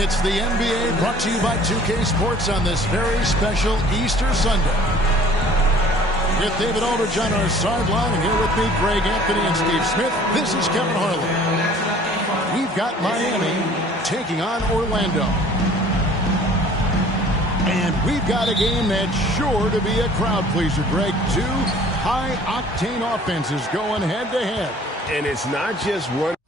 It's the NBA brought to you by 2K Sports on this very special Easter Sunday. With David Aldridge on our sideline, and here with me, Greg Anthony and Steve Smith, this is Kevin Harlan. We've got Miami taking on Orlando. And we've got a game that's sure to be a crowd pleaser, Greg. Two high-octane offenses going head-to-head. And it's not just one.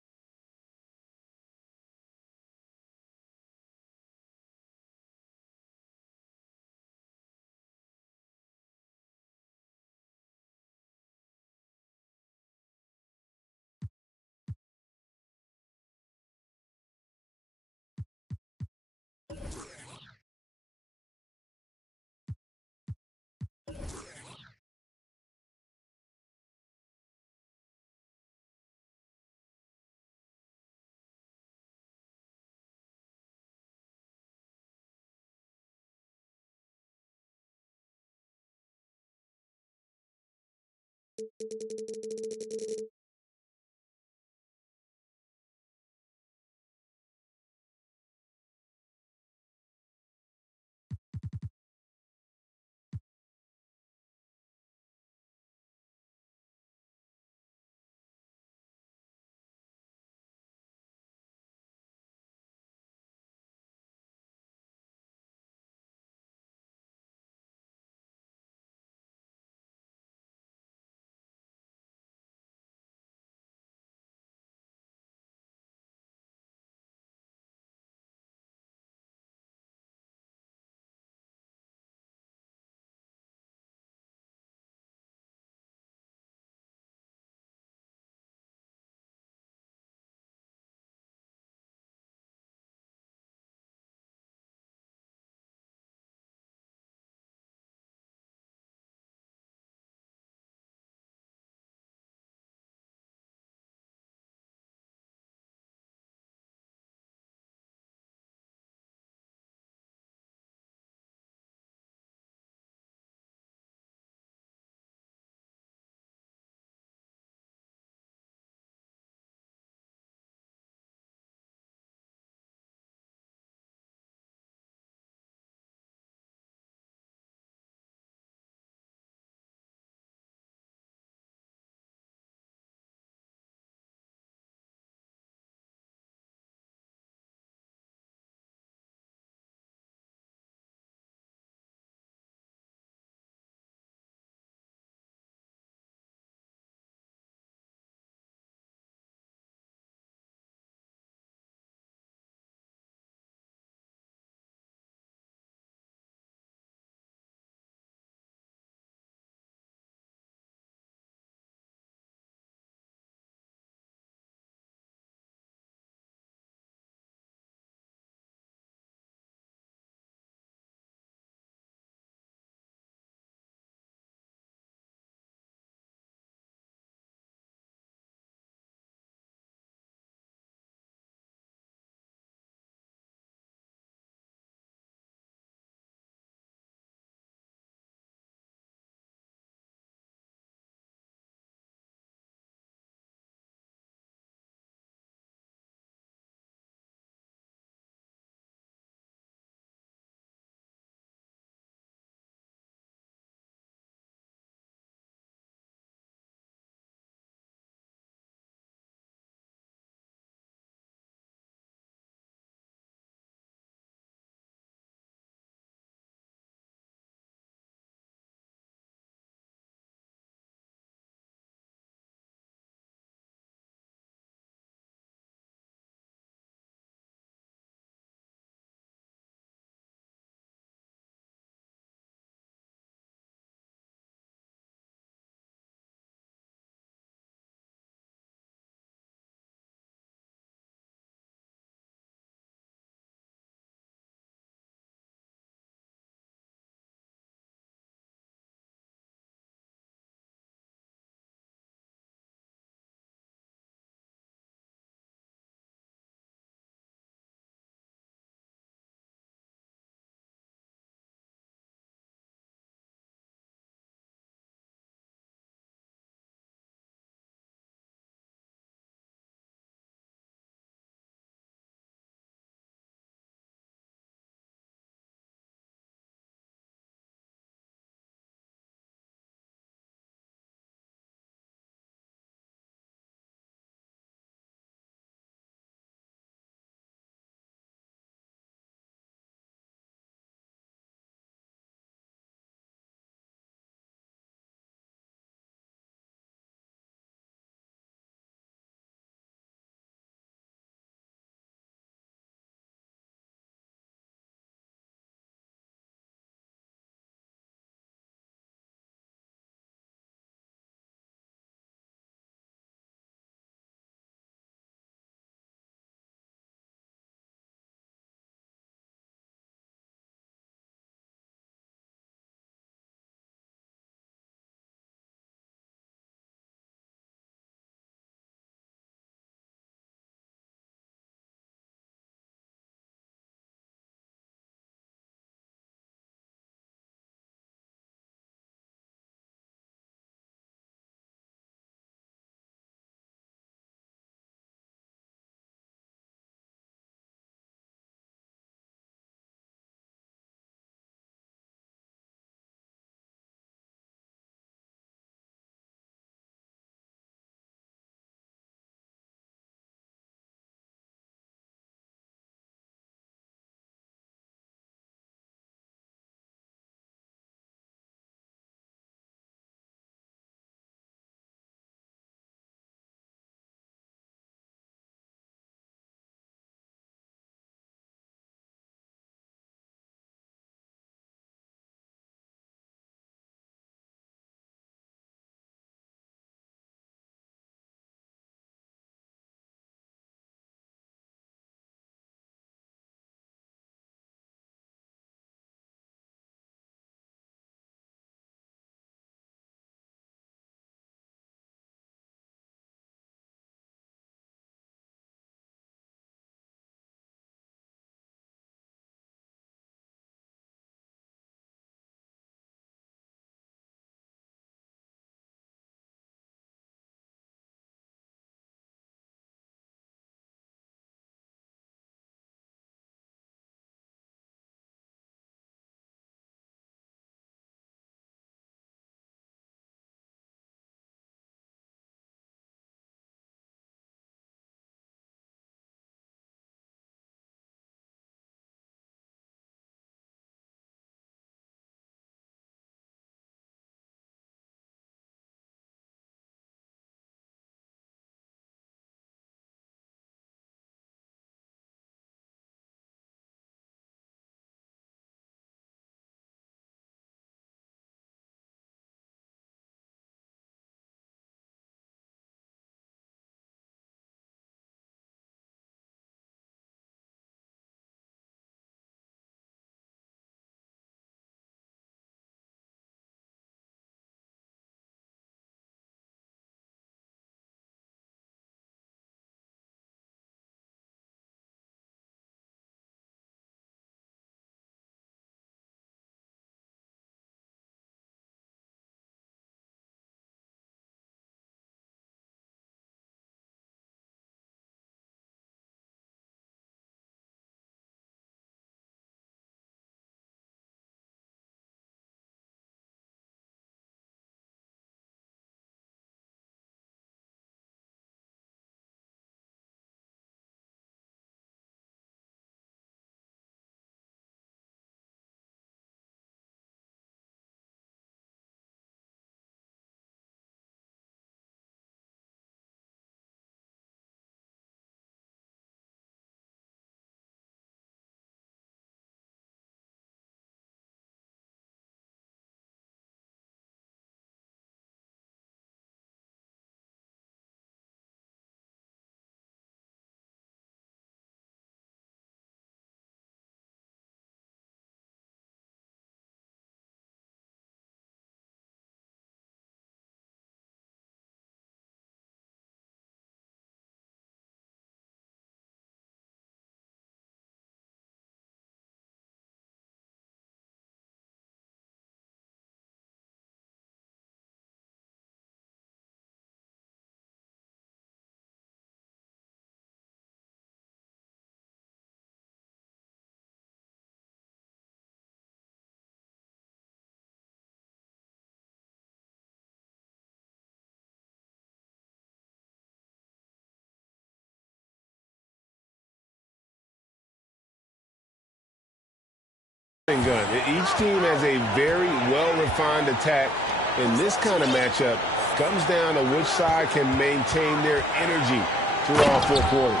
Gun. Each team has a very well-refined attack, and this kind of matchup comes down to which side can maintain their energy through all 4 quarters.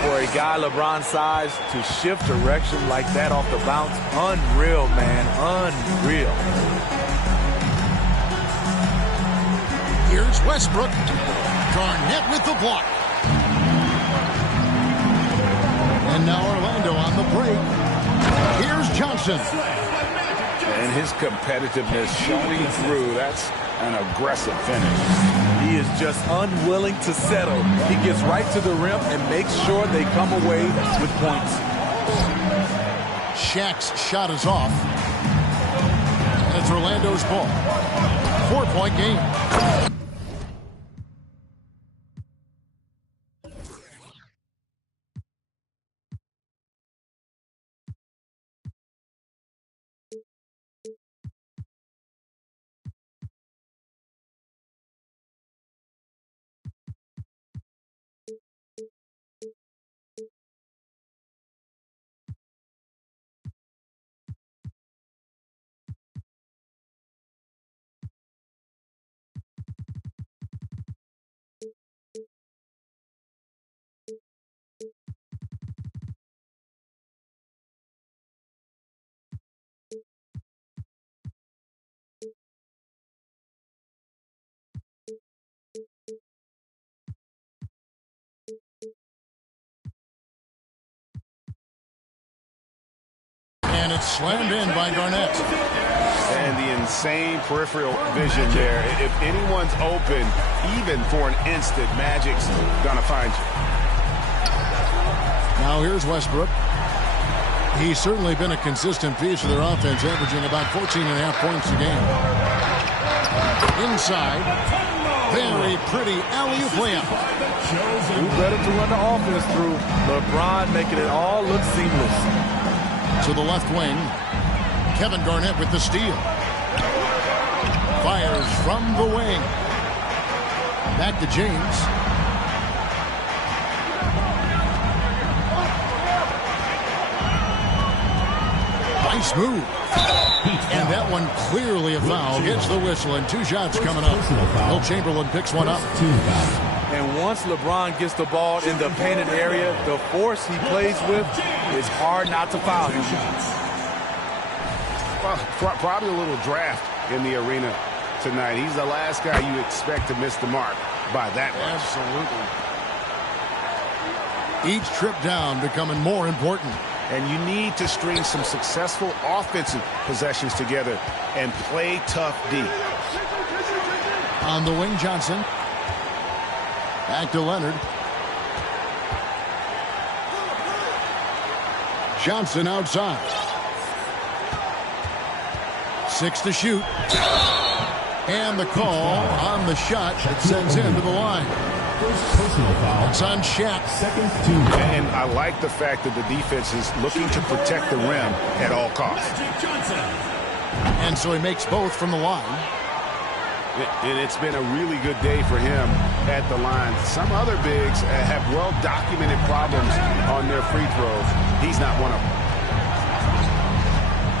For a guy LeBron's size to shift direction like that off the bounce, unreal, man, unreal. Here's Westbrook. Garnett with the block. And now Orlando on the break. Here's Johnson. And his competitiveness showing through. That's an aggressive finish. He is just unwilling to settle. He gets right to the rim and makes sure they come away with points. Shaq's shot is off. And it's Orlando's ball. 4-point game. And it's slammed in by Garnett. And the insane peripheral vision there. If anyone's open, even for an instant, Magic's gonna find you. Now here's Westbrook. He's certainly been a consistent piece of their offense, averaging about 14.5 points a game. Inside. Very pretty alley-oop layup. Who better to run the offense through? LeBron making it all look seamless. To the left wing. Kevin Garnett with the steal. Fires from the wing. Back to James. Nice move. And that one clearly a foul. Gets the whistle and 2 shots coming up. Will Chamberlain picks one up. And once LeBron gets the ball in the painted area, the force he plays with is hard not to foul him. Well, probably a little draft in the arena tonight. He's the last guy you expect to miss the mark by that much. Absolutely. Each trip down becoming more important. And you need to string some successful offensive possessions together and play tough D. On the wing, Johnson. Back to Leonard. Johnson outside. 6 to shoot. And the call on the shot that sends him to the line. Personal foul. It's on Shaq. Second to. And I like the fact that the defense is looking to protect the rim at all costs. And so he makes both from the line. And it's been a really good day for him at the line. Some other bigs have well-documented problems on their free throws. He's not one of them.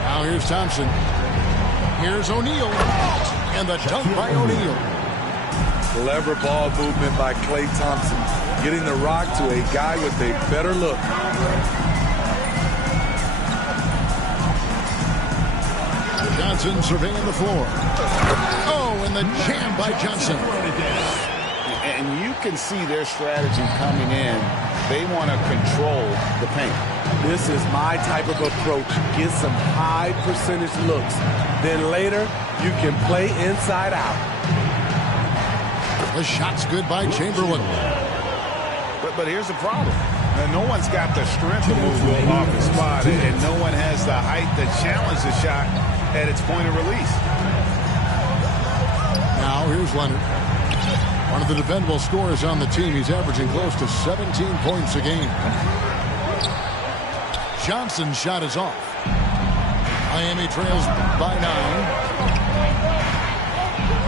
Now here's Thompson. Here's O'Neal. And the dunk by O'Neal. Clever ball movement by Klay Thompson, getting the rock to a guy with a better look. Johnson surveying the floor. Oh, and the jam by Johnson. And you can see their strategy coming in. They want to control the paint. This is my type of approach. Get some high percentage looks. Then later, you can play inside out. The shot's good by Chamberlain. But here's the problem. No one's got the strength to move off the spot, and no one has the height to challenge the shot at its point of release. Now here's Leonard. One of the dependable scorers on the team. He's averaging close to 17 points a game. Johnson's shot is off. Miami trails by 9.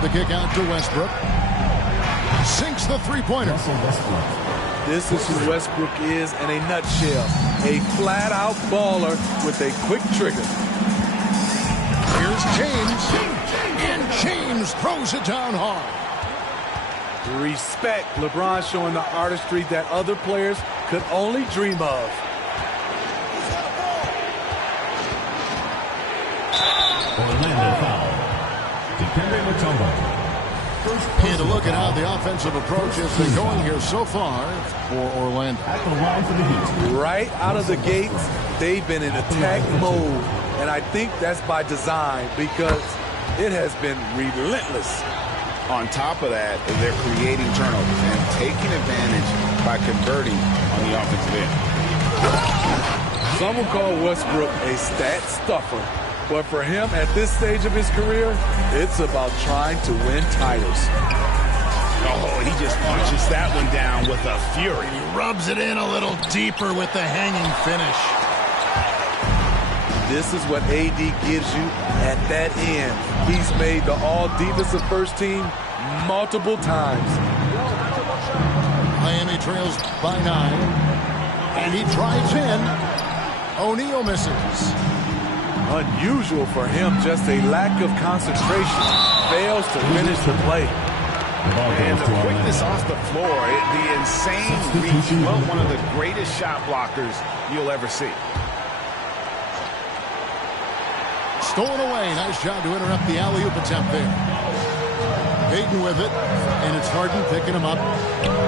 The kick out to Westbrook. Sinks the three-pointer. This is who Westbrook is in a nutshell. A flat-out baller with a quick trigger. Here's James. And James throws it down hard. Respect. LeBron showing the artistry that other players could only dream of. Orlando foul. Dikembe Mutombo. And a look at how the offensive approach has been going here so far for Orlando. At the line for the Heat. Right out of the gates, they've been in attack mode. And I think that's by design because it has been relentless. On top of that, they're creating turnovers and taking advantage by converting on the offensive end. Some will call Westbrook a stat stuffer. But for him at this stage of his career, it's about trying to win titles. Oh, he just punches that one down with a fury. He rubs it in a little deeper with the hanging finish. This is what AD gives you at that end. He's made the all-defensive first team multiple times. Miami trails by 9. And he drives in. O'Neal misses. Unusual for him, just a lack of concentration. Fails to finish the play. And the quickness off the floor, the insane reach. Well, one of the greatest shot blockers you'll ever see. Stolen away. Nice job to interrupt the alley-oop attempt there. Payton with it, and it's Harden picking him up.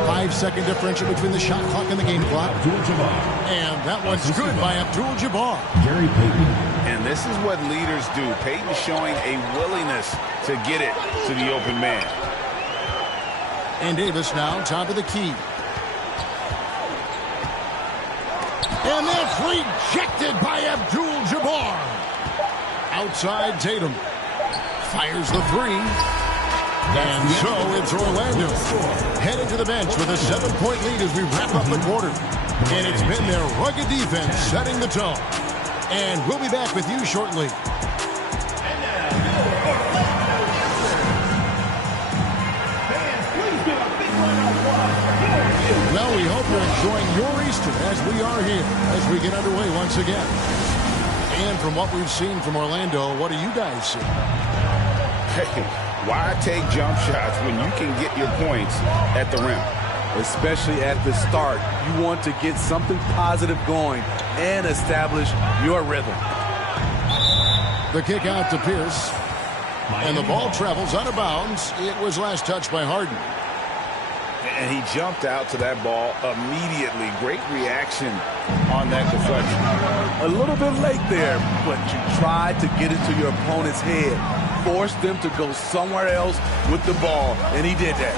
5-second differential between the shot clock and the game clock. And that one's good by Abdul-Jabbar. Gary Payton. And this is what leaders do. Payton showing a willingness to get it to the open man. And Davis now top of the key. And that's rejected by Abdul-Jabbar. Outside Tatum. Fires the three. And so it's Orlando heading to the bench with a 7-point lead as we wrap up the quarter. And it's been their rugged defense setting the tone. And we'll be back with you shortly. Well, we hope you're enjoying your Easter as we are here as we get underway once again. And from what we've seen from Orlando, what do you guys see? Hey, why take jump shots when you can get your points at the rim? Especially at the start. You want to get something positive going and establish your rhythm. The kick out to Pierce. And the ball travels out of bounds. It was last touched by Harden. And he jumped out to that ball immediately. Great reaction on that deflection. A little bit late there, but you tried to get it to your opponent's head. Force them to go somewhere else with the ball, and he did that.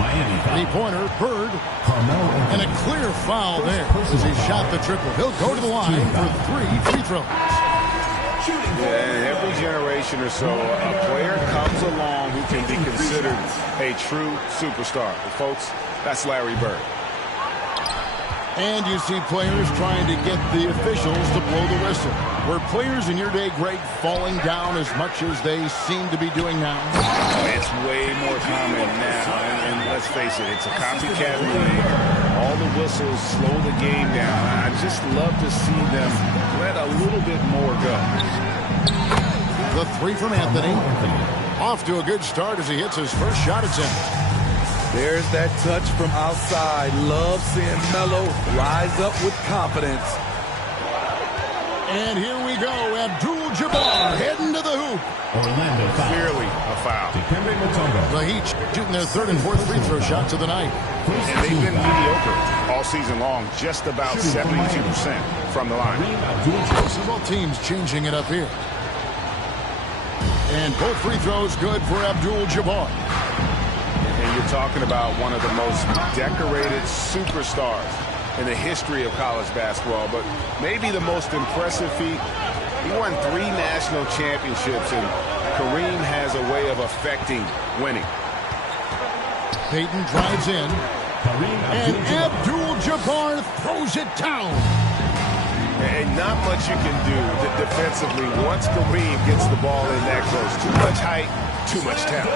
Miami foul. Three-pointer, Bird. Carmelo And a clear foul there as he shot the triple. He'll go to the line for 3 free throws. Yeah, in every generation or so, a player comes along who can be considered a true superstar. But folks, that's Larry Bird. And you see players trying to get the officials to blow the whistle. Were players in your day, Greg, falling down as much as they seem to be doing now? It's way more common now, and let's face it, it's a copycat league. All the whistles slow the game down. I just love to see them let a little bit more go. The three from Anthony. Off to a good start as he hits his first shot attempt. There's that touch from outside. Love seeing Melo rise up with confidence. And here we go. Abdul-Jabbar heading to the hoop. Orlando foul. Clearly a foul. Dikembe Mutombo. The Heat shooting their third and fourth free throw shots of the night. And they've been mediocre all season long, just about 72% from the line. So both teams changing it up here. And both free throws good for Abdul-Jabbar. And you're talking about one of the most decorated superstars in the history of college basketball, but maybe the most impressive feat. He won 3 national championships, and Kareem has a way of affecting winning. Payton drives in, and Abdul-Jabbar throws it down. And not much you can do defensively once Kareem gets the ball in that close. Too much height, too much talent.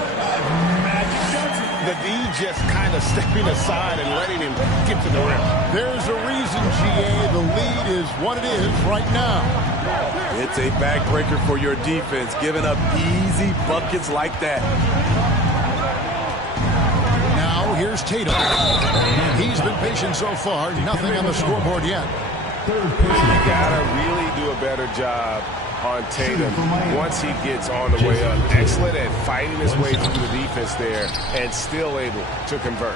The D just kind of stepping aside and letting him get to the rim. There's a reason, GA, the lead is what it is right now. It's a backbreaker for your defense, giving up easy buckets like that. Now here's Tatum. He's been patient so far. Nothing on the scoreboard yet. You gotta really do a better job on Tatum once he gets on the way up. Excellent at fighting his way through the defense there and still able to convert.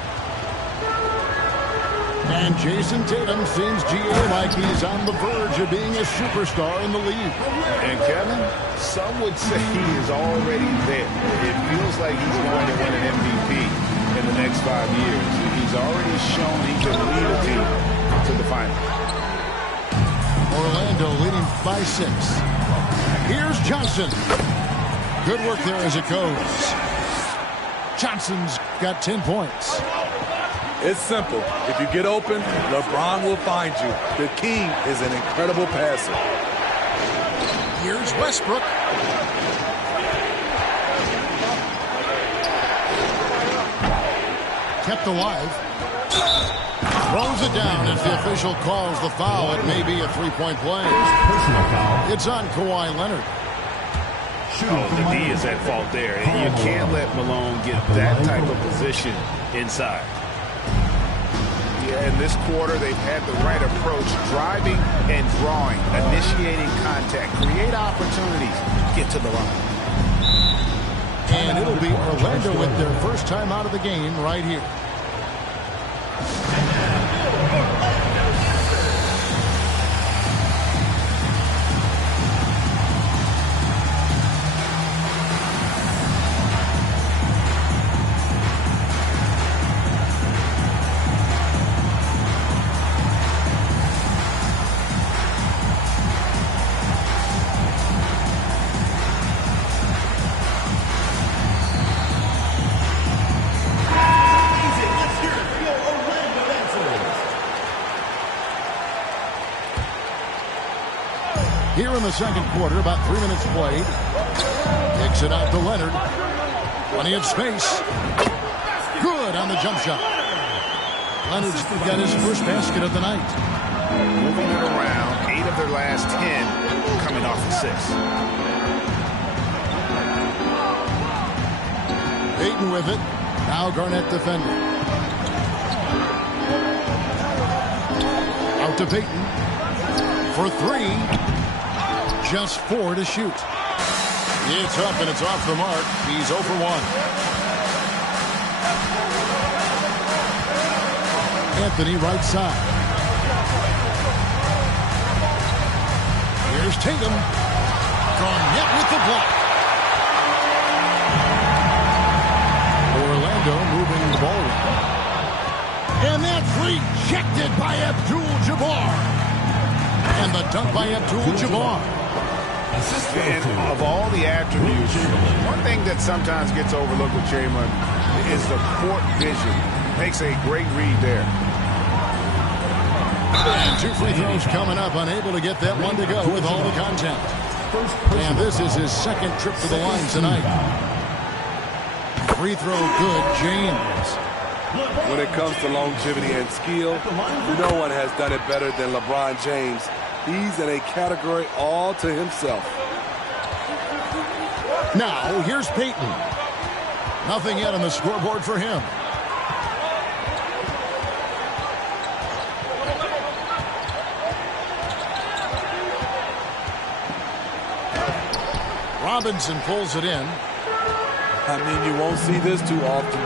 And Jason Tatum seems, GA, like he's on the verge of being a superstar in the league. And Kevin, some would say he is already there. It feels like he's going to win an MVP in the next 5 years. He's already shown he can lead a team to the finals. Orlando leading by 6. Here's Johnson. Good work there as it goes. Johnson's got 10 points. It's simple. If you get open, LeBron will find you. The king is an incredible passer. Here's Westbrook. Kept alive. Throws it down as the official calls the foul. It may be a three-point play. Personal foul. It's on Kawhi Leonard. The D is at fault there. And you can't let Malone get that type of position inside. Yeah, in this quarter, they've had the right approach, driving and drawing, initiating contact, create opportunities, get to the line. And it'll be Orlando with their first time out of the game right here. Here in the second quarter, about 3 minutes played. Kicks it out to Leonard. Plenty of space. Good on the jump shot. Leonard's got his first basket of the night. Moving it around, 8 of their last 10 coming off the 6. Payton with it. Now Garnett defending. Out to Payton. For 3. Just 4 to shoot. It's up and it's off the mark. He's 0 for 1. Anthony right side. Here's Tatum. Garnett with the block. Orlando moving the ball. And that's rejected by Abdul-Jabbar. And the dunk by Abdul-Jabbar. And of all the attributes, one thing that sometimes gets overlooked with Chamberlain is the court vision. Makes a great read there. And 2 free throws coming up. Unable to get that one to go with all the contact. And this is his second trip to the line tonight. Free throw good, James. When it comes to longevity and skill, no one has done it better than LeBron James. He's in a category all to himself. Now, here's Payton. Nothing yet on the scoreboard for him. Robinson pulls it in. I mean, you won't see this too often.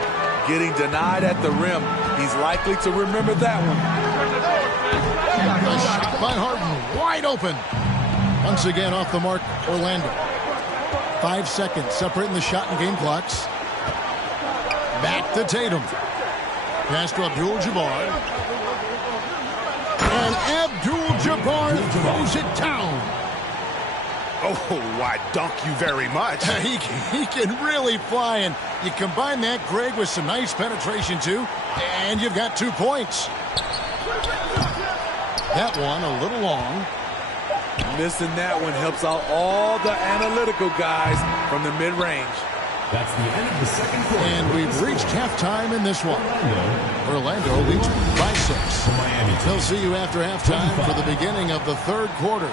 Getting denied at the rim. He's likely to remember that one. A shot by Harden, wide open. Once again off the mark, Orlando. 5 seconds separating the shot and game clocks. Back to Tatum. Pass to Abdul-Jabbar. And Abdul-Jabbar throws it down. Oh, I dunk you very much. He can really fly, and you combine that, Greg, with some nice penetration, too, and you've got 2 points. That one a little long. Missing that one helps out all the analytical guys from the mid-range. That's the end of the second quarter. And we've reached halftime in this one. Orlando leads by 6. Miami. They'll see you after halftime for the beginning of the third quarter.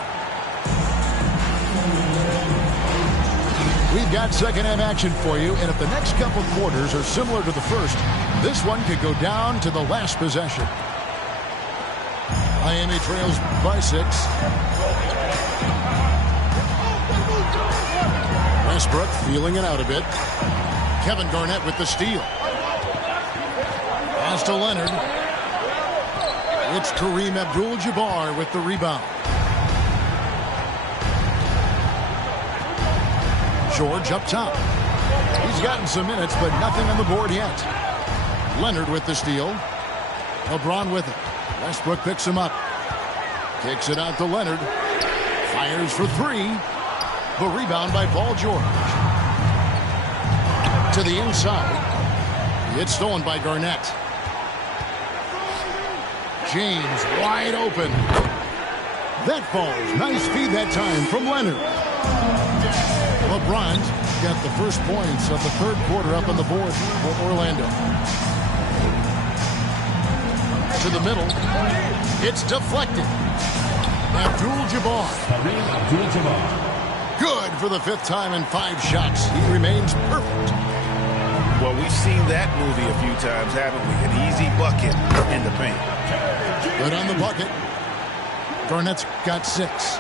We've got second half action for you, and if the next couple quarters are similar to the first, this one could go down to the last possession. Miami trails by 6. Westbrook feeling it out a bit. Kevin Garnett with the steal. Pass to Leonard. It's Kareem Abdul-Jabbar with the rebound. George up top. He's gotten some minutes, but nothing on the board yet. Leonard with the steal. LeBron with it. Westbrook picks him up. Kicks it out to Leonard. Fires for 3. The rebound by Paul George. To the inside. It's stolen by Garnett. James wide open. That falls. Nice feed that time from Leonard. LeBron's got the first points of the third quarter up on the board for Orlando. To the middle. It's deflected. Abdul-Jabbar. Good for the 5th time in 5 shots. He remains perfect. Well, we've seen that movie a few times, haven't we? An easy bucket in the paint. Good on the bucket. Garnett's got 6.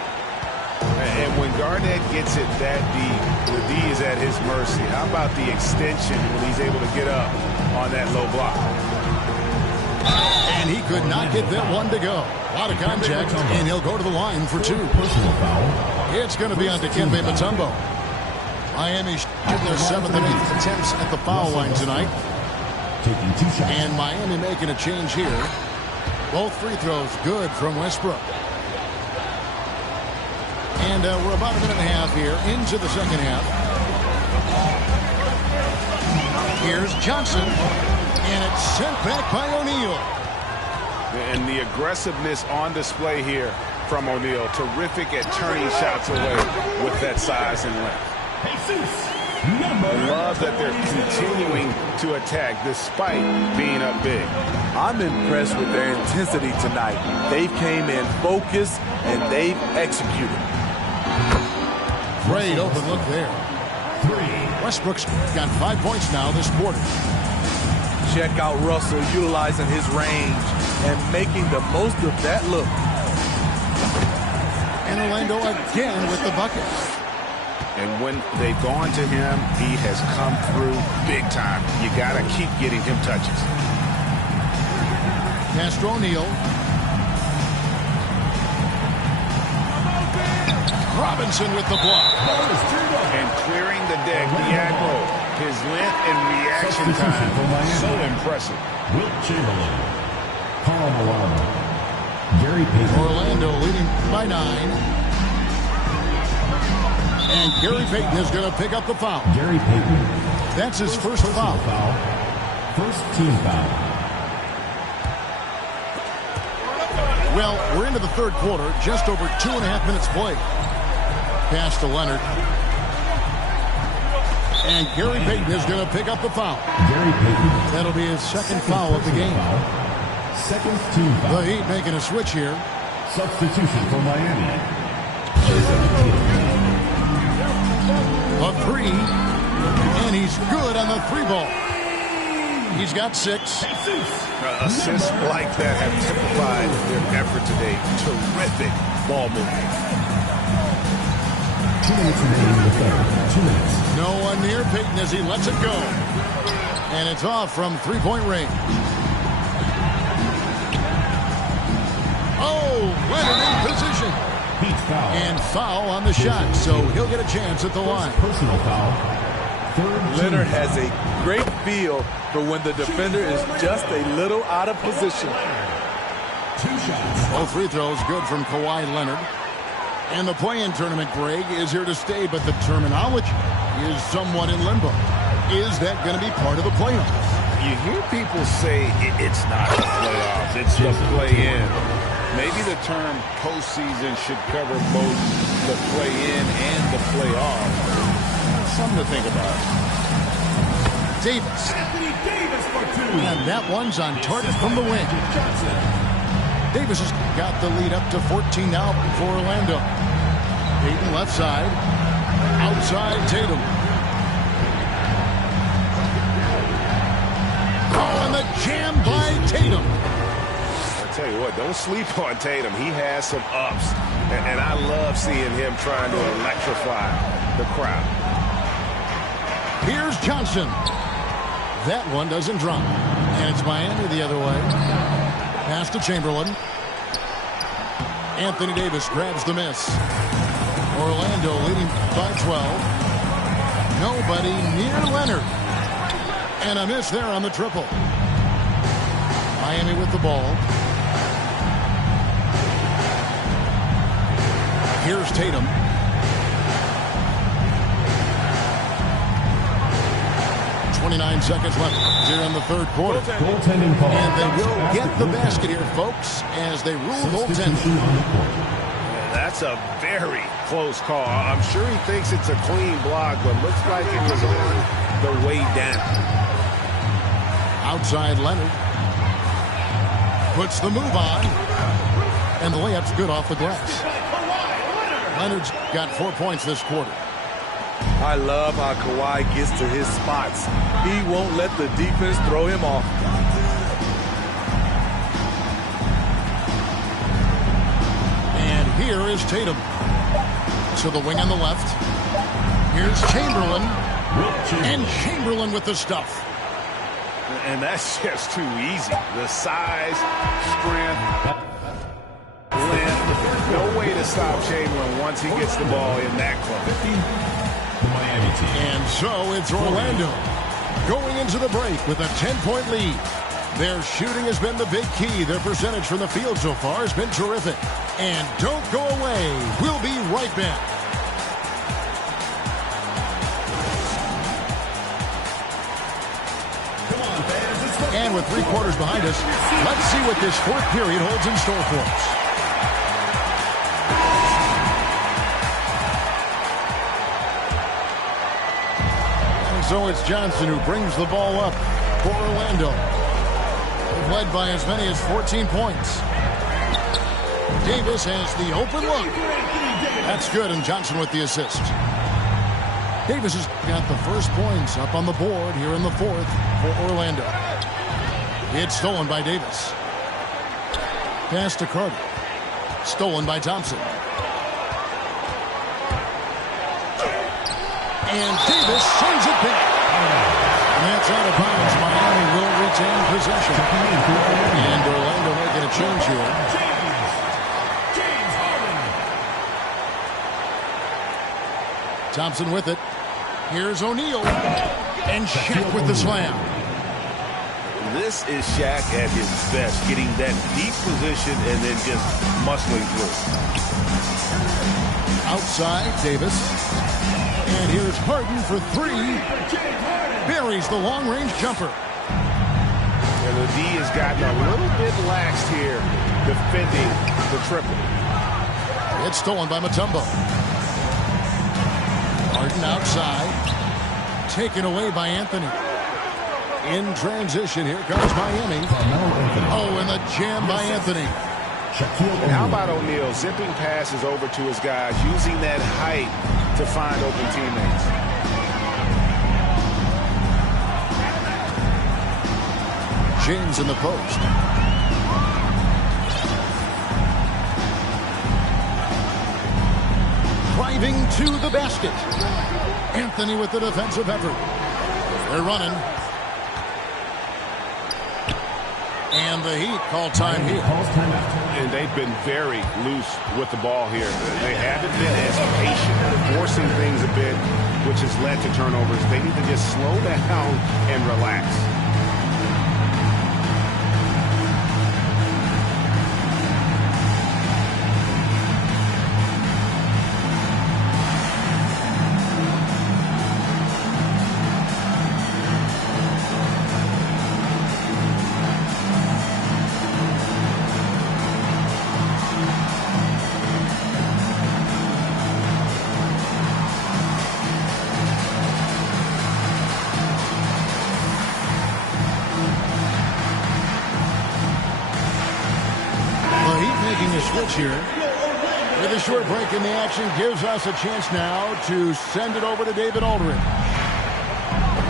And when Garnett gets it that deep, the D is at his mercy. How about the extension when he's able to get up on that low block? And he could not get that one to go. A lot of contact, and he'll go to the line for 2. Personal foul. It's going to be on Dikembe Mutombo. Miami shooting their 7th and 8th attempts at the foul line tonight. Taking 2 shots. And Miami making a change here. Both free throws good from Westbrook. And we're about a minute and a half here into the second half. Here's Johnson. And it's sent back by O'Neal. And the aggressiveness on display here from O'Neal. Terrific at turning shots away with that size and length. I love that they're continuing to attack despite being up big. I'm impressed with their intensity tonight. They've came in focused and they've executed. Great open look there. 3. Westbrook's got 5 points now this quarter. Check out Russell utilizing his range and making the most of that look. And Orlando again with the bucket. And when they've gone to him, he has come through big time. You got to keep getting him touches. Pass to O'Neal. Robinson with the block. And clearing the deck, the Admiral. His length and reaction time, so impressive. Wilt Chamberlain. Karl Malone. Gary Payton. Orlando leading by 9. And Gary Payton is going to pick up the foul. Gary Payton. That's his first foul. First team foul. Well, we're into the third quarter. Just over 2.5 minutes played. Pass to Leonard. And Gary Payton is going to pick up the foul. Gary Payton. That'll be his second foul of the game. Second team foul. The Heat making a switch here. Substitution for Miami. A 3. And he's good on the 3 ball. He's got 6. Assists like that have typified their effort today. Terrific ball movement. 2 minutes remaining in the third. 2 minutes. No one near Payton as he lets it go. And it's off from 3-point range. Oh, Leonard in position. Heat foul. And foul on the shot, so he'll get a chance at the line. Personal foul. Third Leonard team. has a great feel for when the defender is just a little out of position. 2 shots. Both free throws good from Kawhi Leonard. And the play-in tournament, Greg, is here to stay, but the terminology is somewhat in limbo. Is that going to be part of the playoffs? You hear people say it's not the playoffs, it's the play-in. Maybe the term postseason should cover both the play-in and the playoffs. Something to think about. Davis. And that one's on target from the wing. Davis has got the lead up to 14 now for Orlando. Peyton left side. Outside Tatum. Oh, and the jam by Tatum. I'll tell you what, don't sleep on Tatum. He has some ups. And I love seeing him trying to electrify the crowd. Here's Johnson. That one doesn't drop. And it's Miami the other way. Pass to Chamberlain. Anthony Davis grabs the miss. Orlando leading by 12. Nobody near Leonard. And a miss there on the triple. Miami with the ball. Here's Tatum. .29 seconds left here in the third quarter. Goaltending call. And they will get the basket here, folks, as they rule goaltending. That's a very close call. I'm sure he thinks it's a clean block, but looks like it was on the way down. Outside Leonard. Puts the move on. And the layup's good off the glass. Leonard's got 4 points this quarter. I love how Kawhi gets to his spots. He won't let the defense throw him off. And here is Tatum. To the wing on the left. Here's Chamberlain. And Chamberlain with the stuff. And that's just too easy. The size, strength, length. No way to stop Chamberlain once he gets the ball in that close. And so it's Orlando going into the break with a 10-point lead. Their shooting has been the big key. Their percentage from the field so far has been terrific. And don't go away. We'll be right back. And with 3 quarters behind us, let's see what this fourth period holds in store for us. So it's Johnson who brings the ball up for Orlando. They've led by as many as 14 points. Davis has the open look. That's good, and Johnson with the assist. Davis has got the first points up on the board here in the fourth for Orlando. It's stolen by Davis. Pass to Carter. Stolen by Thompson. And Davis sends it back. And that's out of bounds. Miami will retain possession. And Orlando making a change here. Thompson with it. Here's O'Neal. And Shaq with the slam. This is Shaq at his best, getting that deep position and then just muscling through. Outside, Davis. And here's Harden for 3. Buries the long-range jumper. And the D has gotten a little bit laxed here, defending the triple. It's stolen by Mutombo. Harden outside. Taken away by Anthony. In transition, here comes Miami. Oh, and the jam by Anthony. And how about O'Neal zipping passes over to his guys, using that height to find open teammates. James in the post. Driving to the basket. Anthony with the defensive effort. They're running. And the Heat call time here. And they've been very loose with the ball here. They haven't been as patient, forcing things a bit, which has led to turnovers. They need to just slow down and relax. switch here. With a short break in the action, gives us a chance now to send it over to David Aldridge.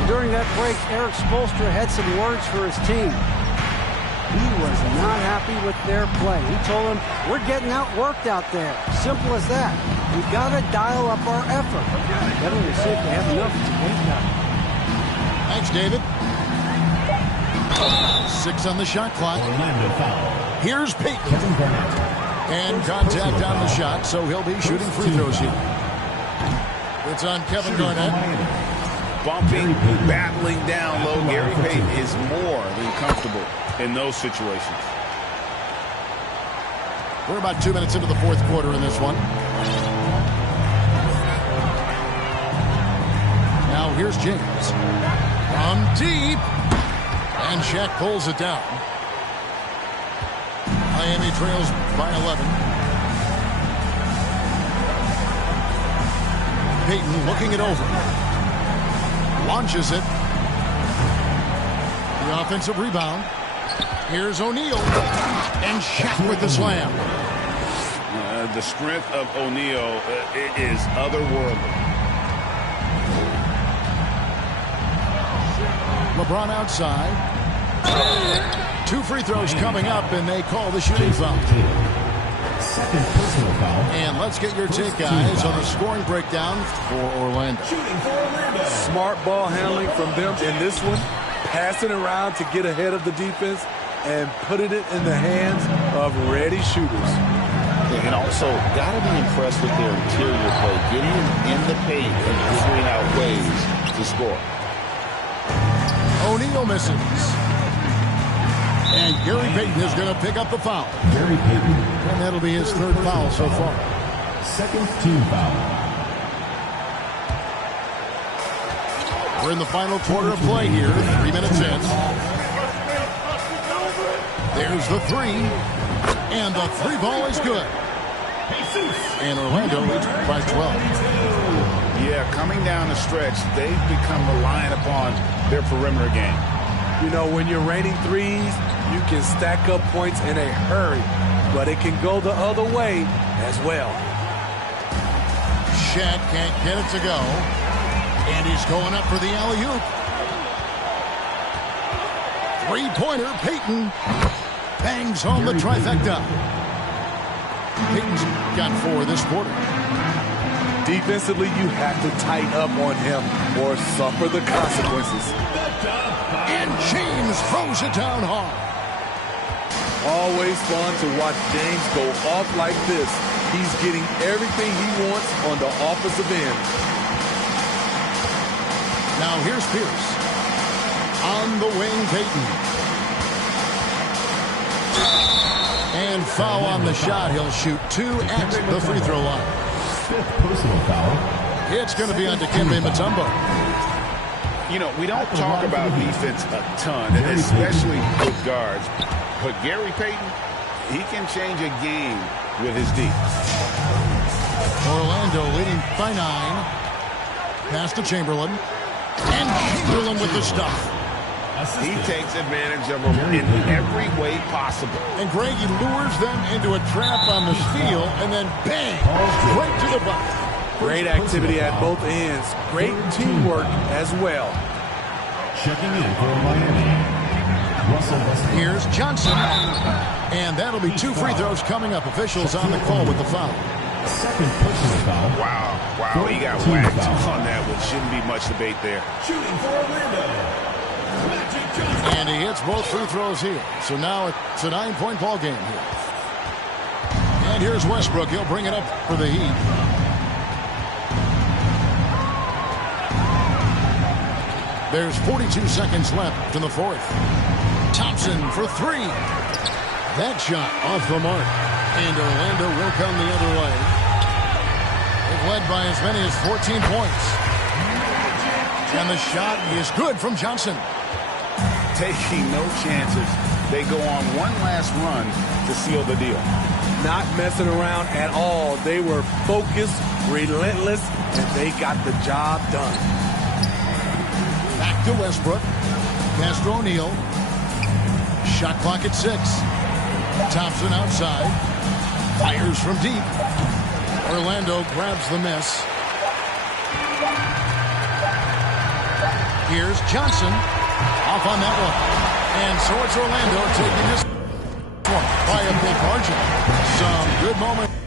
During that break, Eric Spoelstra had some words for his team. He was not happy with their play. He told them, we're getting outworked out there. Simple as that. We got to dial up our effort. Kevin will see if they have enough to make that. Thanks, David. 6 on the shot clock. Here's Payton. And contact on the shot, so he'll be shooting free throws here. It's on Kevin Garnett. Bumping, battling down low. Gary Payton is more than comfortable in those situations. We're about 2 minutes into the fourth quarter in this one. Now here's James. From deep. And Shaq pulls it down. Miami trails by 11. Payton looking it over. Launches it. The offensive rebound. Here's O'Neal. And Shaq with the slam. The strength of O'Neal is otherworldly. LeBron outside. 2 free throws coming up, and they call the shooting foul. Second personal foul. And let's get your take, guys, on the scoring breakdown for Orlando. Smart ball handling from them in this one. Passing around to get ahead of the defense and putting it in the hands of ready shooters. And also, got to be impressed with their interior play, getting in the paint and figuring out ways to score. O'Neal misses. And Gary Payton is going to pick up the foul. Gary Payton. And that'll be his 3rd foul so far. Second team foul. We're in the final quarter of play here. 3 minutes in. There's the 3. And the 3 ball is good. And Orlando leads by 12. Yeah, coming down the stretch, they've become reliant upon their perimeter game. You know, when you're raining threes, you can stack up points in a hurry, but it can go the other way as well. Shaq can't get it to go. And he's going up for the alley-oop. 3-pointer, Payton bangs home the trifecta. Payton's got 4 this quarter. Defensively, you have to tighten up on him or suffer the consequences. And James throws it down hard. Always fun to watch James go off like this. He's getting everything he wants on the offensive end. Now here's Pierce. On the wing, Payton. And foul on the shot. He'll shoot 2 at the free throw line. 5th personal foul. It's going to be on Dikembe Mutombo. You know, we don't talk about defense a ton, and especially with guards. But Gary Payton, he can change a game with his D. Orlando leading by 9. Pass to Chamberlain. And Chamberlain with the stuff. He takes advantage of them in every way possible. And Greg, he lures them into a trap on the steal, and then bang, right to the bucket. Great activity at both ends. Great teamwork as well. Checking in for Miami. Russell Westbrook. Here's Johnson. And that'll be 2 free throws coming up. Officials on the call with the foul. Second personal foul. Wow, he got whacked on that one. Shouldn't be much debate there. Shooting for Orlando. And he hits both free throws here. So now it's a 9-point ball game here. And here's Westbrook. He'll bring it up for the Heat. There's 42 seconds left in the 4th. Thompson for 3. That shot off the mark. And Orlando will come the other way. They've led by as many as 14 points. And the shot is good from Johnson. Taking no chances. They go on one last run to seal the deal. Not messing around at all. They were focused, relentless, and they got the job done. Back to Westbrook. Pass to O'Neal. Shot clock at 6. Thompson outside. Fires from deep. Orlando grabs the miss. Here's Johnson. Off on that one. And so it's Orlando taking this one by a big margin. Some good moment.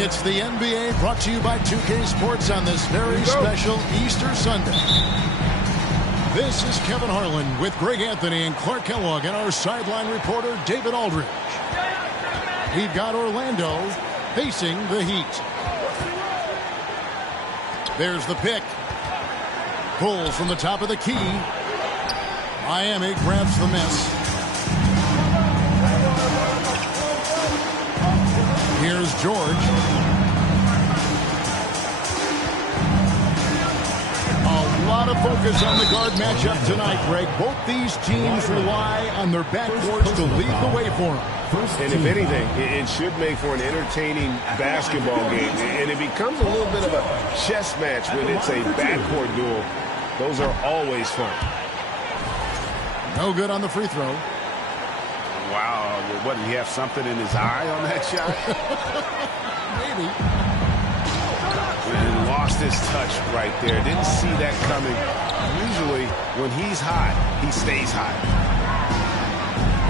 It's the NBA brought to you by 2K Sports on this very special Easter Sunday. This is Kevin Harlan with Greg Anthony and Clark Kellogg and our sideline reporter David Aldridge. We've got Orlando facing the Heat. There's the pick. Pull from the top of the key. Miami grabs the miss. Here's George. A lot of focus on the guard matchup tonight, Greg. Both these teams rely on their backboards to lead the way for them. And if anything, it should make for an entertaining basketball game. And it becomes a little bit of a chess match when it's a backcourt duel. Those are always fun. No good on the free throw. Wow. What, did he have something in his eye on that shot? Maybe. And lost his touch right there. Didn't see that coming. Usually, when he's hot, he stays hot.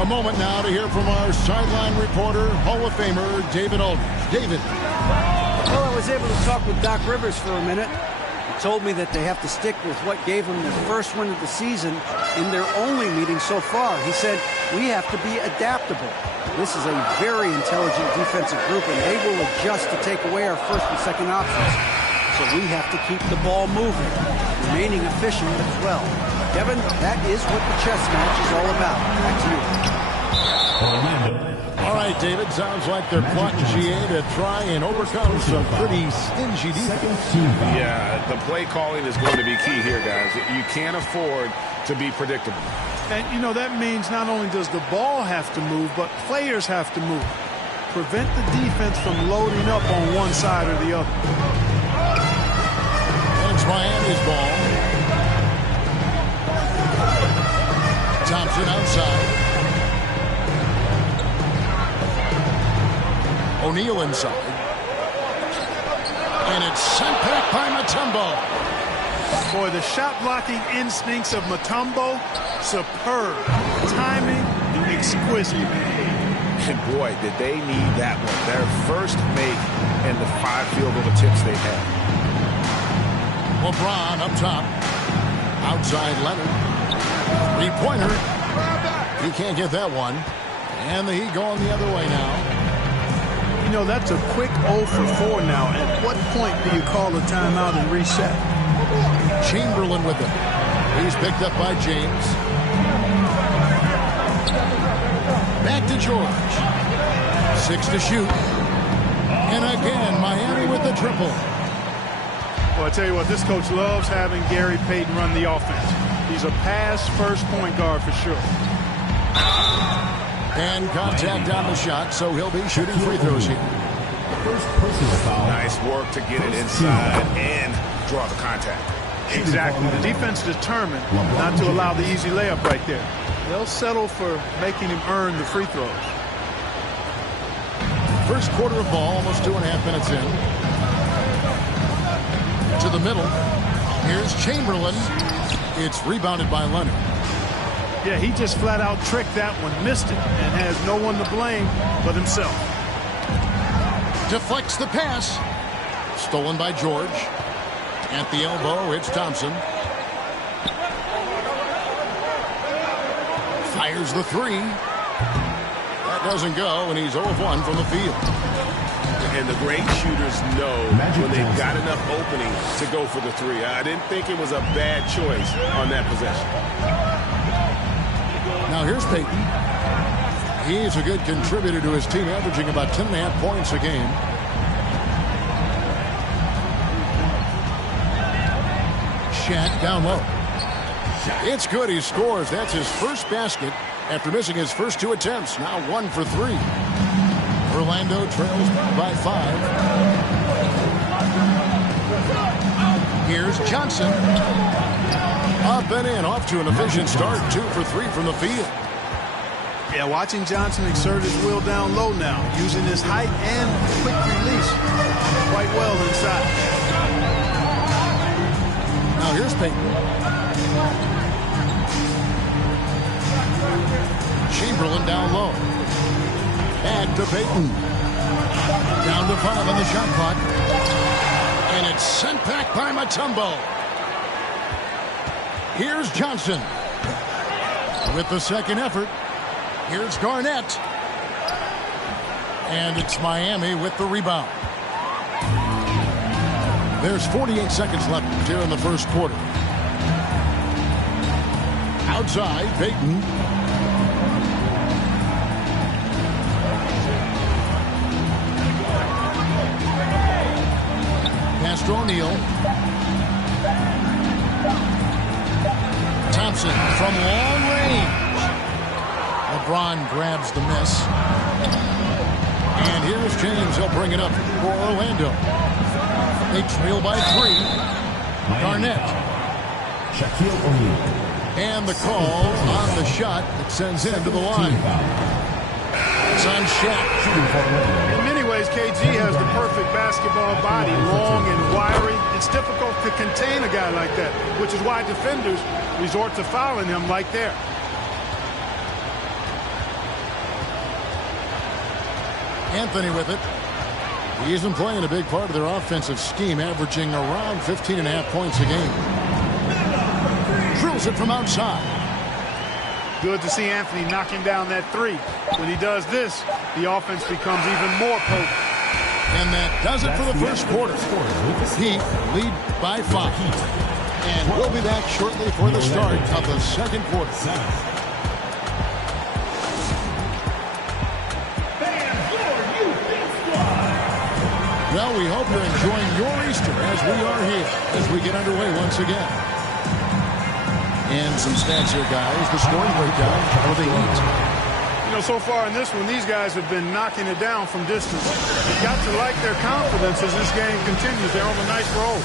A moment now to hear from our sideline reporter, Hall of Famer David Aldridge. David. Well, I was able to talk with Doc Rivers for a minute. He told me that they have to stick with what gave them their first win of the season in their only meeting so far. He said, we have to be adaptable. This is a very intelligent defensive group, and they will adjust to take away our first and second options. So we have to keep the ball moving, remaining efficient as well. Kevin, that is what the chess match is all about. Back to you. All right, David, sounds like they're plotting GA to try and overcome some pretty stingy defense. Yeah, the play calling is going to be key here, guys. You can't afford to be predictable. And, you know, that means not only does the ball have to move, but players have to move. Prevent the defense from loading up on one side or the other. And it's Miami's ball. Thompson outside. O'Neal inside. And it's sent back by Mutombo. Boy, the shot-blocking instincts of Mutombo, superb. Timing, exquisite. And boy, did they need that one. Their first make and the 5 field goal attempts they had. LeBron up top. Outside Leonard. Three-pointer. He can't get that one. And the Heat going the other way now. You know, that's a quick 0 for 4 now. At what point do you call a timeout and reset? Chamberlain with it. He's picked up by James. Back to George. 6 to shoot. And again, Miami with the triple. Well, I tell you what, this coach loves having Gary Payton run the offense. He's a pass-first point guard for sure. And contact on the shot, so he'll be shooting free throws here. Nice work to get it inside and draw the contact. Exactly. The defense determined not to allow the easy layup right there. They'll settle for making him earn the free throws. First quarter of ball, almost 2.5 minutes in. To the middle. Here's Chamberlain. It's rebounded by Leonard. Yeah, he just flat out tricked that one, missed it, and has no one to blame but himself. Deflects the pass. Stolen by George. At the elbow, it's Thompson. Fires the three. That doesn't go, and he's 0 of 1 from the field. And the great shooters know when they've got enough opening to go for the three. I didn't think it was a bad choice on that possession. Now here's Payton. He's a good contributor to his team, averaging about 10.5 points a game. Shaq down low. It's good. He scores. That's his first basket after missing his first 2 attempts. Now 1 for 3. Orlando trails by 5. Here's Johnson. Up and in, off to an efficient start. 2 for 3 from the field. Yeah, watching Johnson exert his will down low now, using his height and quick release quite well inside. Now here's Payton. Chamberlain down low. Back to Payton. Down to 5 on the shot clock. And it's sent back by Mutombo. Here's Johnson. With the second effort. Here's Garnett. And it's Miami with the rebound. There's 48 seconds left here in the first quarter. Outside, Payton. Pass to O'Neal. Thompson from long range. LeBron grabs the miss. And here's James. He'll bring it up for Orlando. They trail by 3. Garnett. Shaquille O'Neal. And the call on the shot that sends him to the line. It's on Shaq. In many ways, KG has the perfect basketball body, long and wiry. It's difficult to contain a guy like that, which is why defenders resort to fouling him like there. Anthony with it. He's been playing a big part of their offensive scheme, averaging around 15.5 points a game. Drills it from outside. Good to see Anthony knocking down that 3. When he does this, the offense becomes even more potent. And that does it for the first quarter. Heat lead by 5. And we'll be back shortly for the start of the second quarter. Well, we hope you're enjoying your Easter as we are here, as we get underway once again. And some stats here, guys. The scoring breakdown for the Heat. You know, so far in this one, these guys have been knocking it down from distance. You've got to like their confidence as this game continues. They're on a nice roll.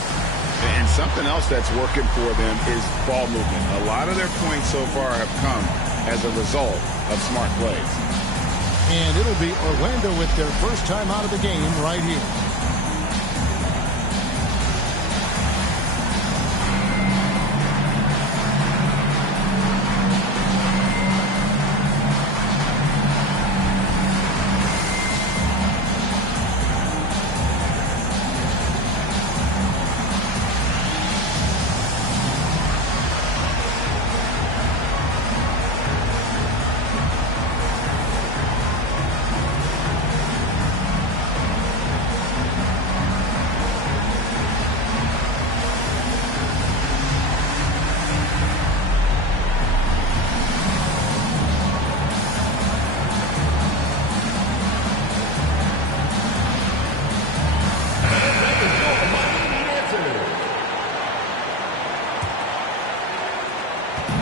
And something else that's working for them is ball movement. A lot of their points so far have come as a result of smart plays. And it'll be Orlando with their first time out of the game right here.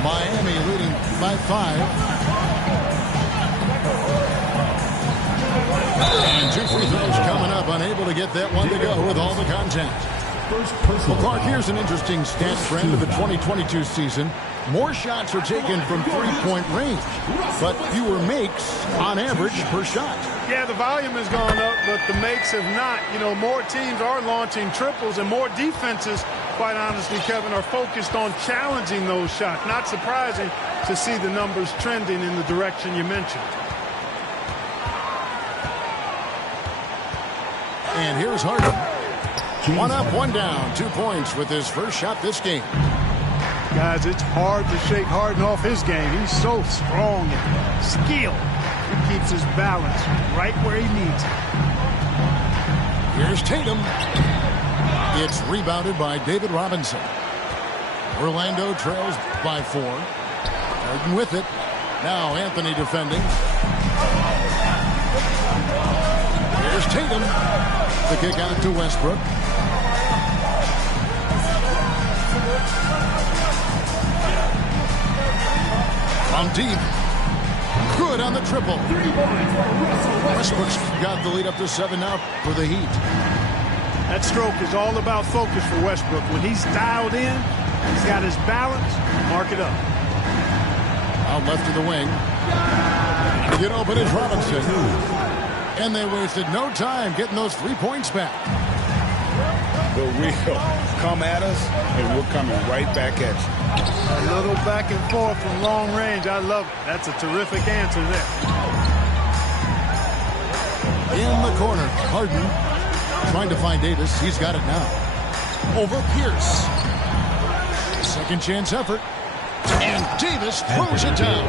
Miami leading by 5. And 2 free throws coming up. Unable to get that one to go with all the contact. Well, Clark, here's an interesting stat trend of the 2022 season. More shots are taken from three-point range, but fewer makes on average per shot. Yeah, the volume has gone up, but the makes have not. You know, more teams are launching triples, and more defenses, quite honestly, Kevin, are focused on challenging those shots. Not surprising to see the numbers trending in the direction you mentioned. And here's Harden. 1 up, 1 down, 2 points with his first shot this game. Guys, it's hard to shake Harden off his game. He's so strong and skilled. He keeps his balance right where he needs it. Here's Tatum. It's rebounded by David Robinson. Orlando trails by 4. Harden with it. Now Anthony defending. Here's Tatum. The kick out to Westbrook. From deep. Good on the triple. Westbrook's got the lead up to 7 now for the Heat. That stroke is all about focus for Westbrook. When he's dialed in, he's got his balance. Mark it up. Out left to the wing. Get open is Robinson. And they wasted no time getting those 3 points back. The real come at us, and we're coming right back at you. A little back and forth from long range. I love it. That's a terrific answer there. In the corner, Harden trying to find Davis. He's got it now. Over Pierce. Second chance effort. And Davis throws it down.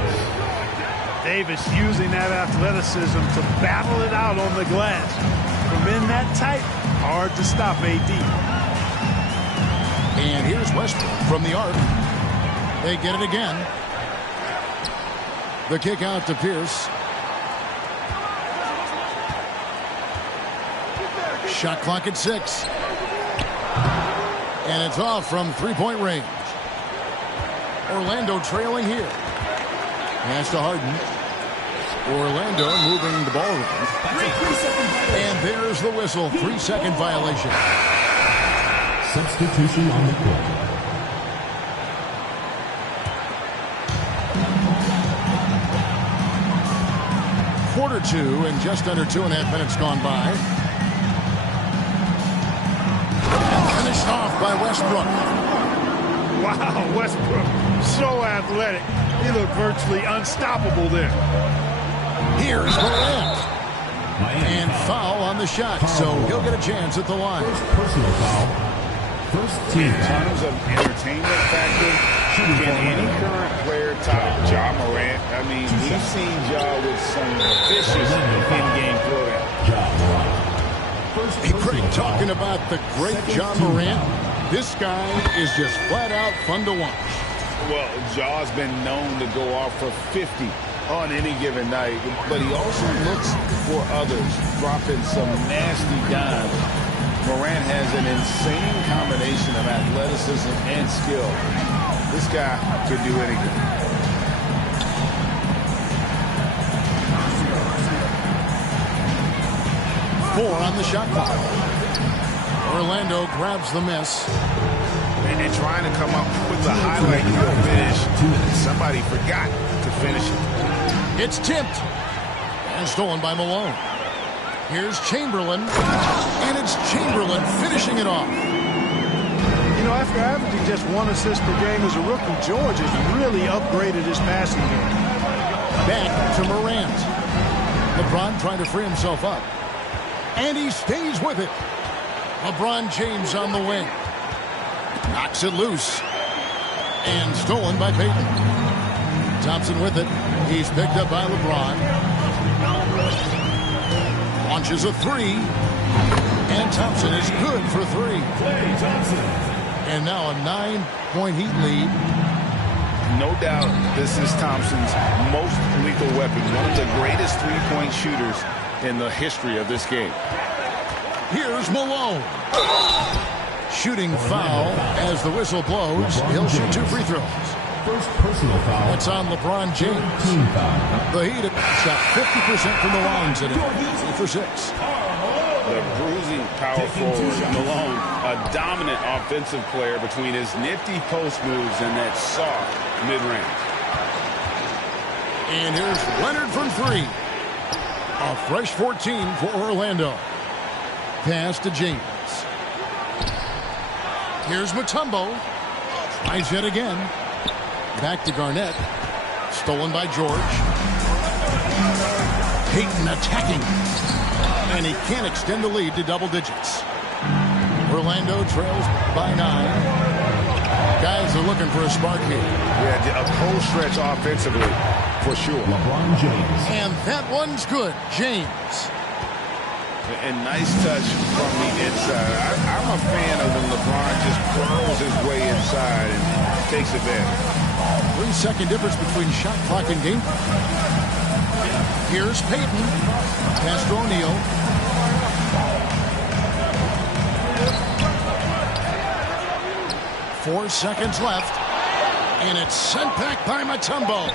Davis using that athleticism to battle it out on the glass. From in that tight, hard to stop AD. And here's Westbrook from the arc. They get it again. The kick out to Pierce. Shot clock at 6. And it's off from 3-point range. Orlando trailing here. Pass to Harden. Orlando moving the ball around. And there's the whistle. 3-second violation. Substitution on the court. Quarter two and just under 2.5 minutes gone by. Finished off by Westbrook. Wow, Westbrook, so athletic. He looked virtually unstoppable there. Here's Morant. And foul on the shot, so he'll get a chance at the line. Personal foul. First team. In terms of entertainment factor, can any current player top Ja Morant? I mean, we've seen Ja with some vicious in-game throwdown. Hey, Craig, talking about the great Ja Morant, this guy is just flat out fun to watch. Well, Ja's been known to go off for 50 on any given night, but he also looks for others, dropping some nasty dimes. Morant has an insane combination of athleticism and skill. This guy could do anything. Four on the shot clock. Orlando grabs the miss. And they're trying to come up with the highlight reel finish. Somebody forgot to finish it. It's tipped. And stolen by Malone. Here's Chamberlain. And it's Chamberlain finishing it off. You know, after averaging just 1 assist per game as a rookie, George has really upgraded his passing game. Back to Morant. LeBron trying to free himself up. And he stays with it. LeBron James on the wing. Knocks it loose. And stolen by Payton. Thompson with it. He's picked up by LeBron. Launches a three. And Thompson is good for three. And now a 9-point Heat lead. No doubt this is Thompson's most lethal weapon. One of the greatest three-point shooters in the history of this game. Here's Malone. Shooting foul as the whistle blows. He'll shoot 2 free throws. First personal foul. That's on LeBron James. Team foul. The Heat have shot 50% from the line today. 3 for 6. The bruising power forward, Malone, a dominant offensive player between his nifty post moves and that soft mid-range. And here's Leonard from 3. A fresh 14 for Orlando. Pass to James. Here's Mutombo. Tries yet again. Back to Garnett. Stolen by George. Payton attacking. And he can't extend the lead to double digits. Orlando trails by 9. Guys are looking for a spark here. Yeah, a cold stretch offensively, for sure. LeBron James. And that one's good. James. And nice touch from the inside. I'm a fan of when LeBron just burrows his way inside and takes advantage. 3-second difference between shot clock and game clock. Here's Payton. Pass to O'Neal. Four seconds left. And it's sent back by Mutombo.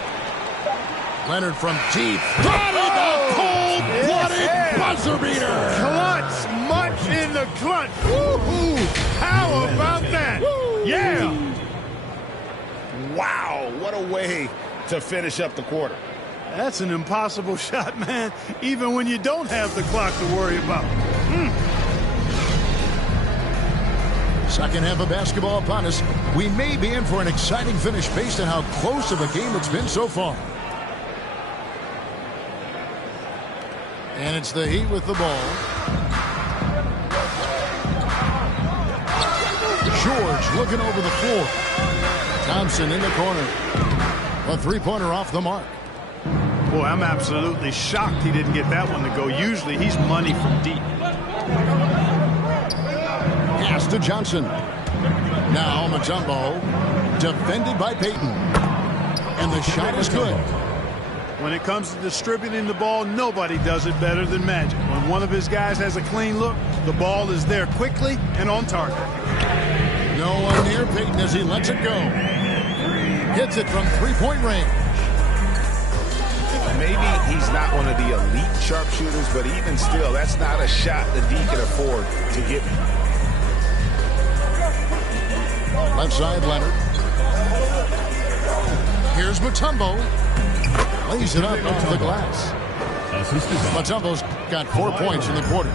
Leonard from deep. Got it! A cold-blooded buzzer beater. Clutch, much in the clutch. Woo-hoo! How about that? Yeah! Wow, what a way to finish up the quarter. That's an impossible shot, man, even when you don't have the clock to worry about. Second half of basketball upon us. We may be in for an exciting finish based on how close of a game it's been so far. And it's the Heat with the ball. George looking over the floor. Thompson in the corner. A three-pointer off the mark. Boy, I'm absolutely shocked he didn't get that one to go. Usually he's money from deep. Pass to Johnson. Now Mutombo. Defended by Payton. And the shot is good. When it comes to distributing the ball, nobody does it better than Magic. When one of his guys has a clean look, the ball is there quickly and on target. No one near Payton as he lets it go. Hits it from three-point range. Maybe he's not one of the elite sharpshooters, but even still, that's not a shot the D can afford to get. Left side, Leonard. Here's Mutombo. Lays it up off the glass. Mutombo's got 4 points in the quarter.